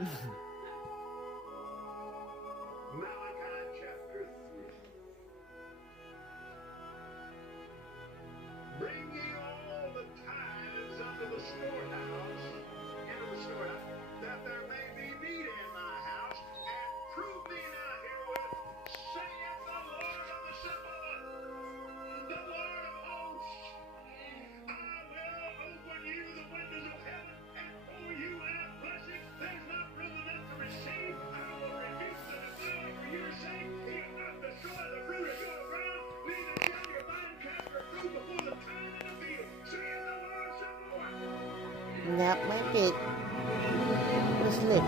Malachi chapter 3. Bring ye all the tithes unto the storehouse, that there may be meat in my house, and prove me now herewith, saith the Lord of the Sabaoth, the Lord of hosts. I will open you the windows of heaven and pour you out blessing. There's not room enough to receive. I will reduce the devourer for your sake. He will not destroy the fruit of your ground, neither shall your vine cast her fruit before the time in the field, saith the Lord Sabaoth. นับไม่ติดรู้สึก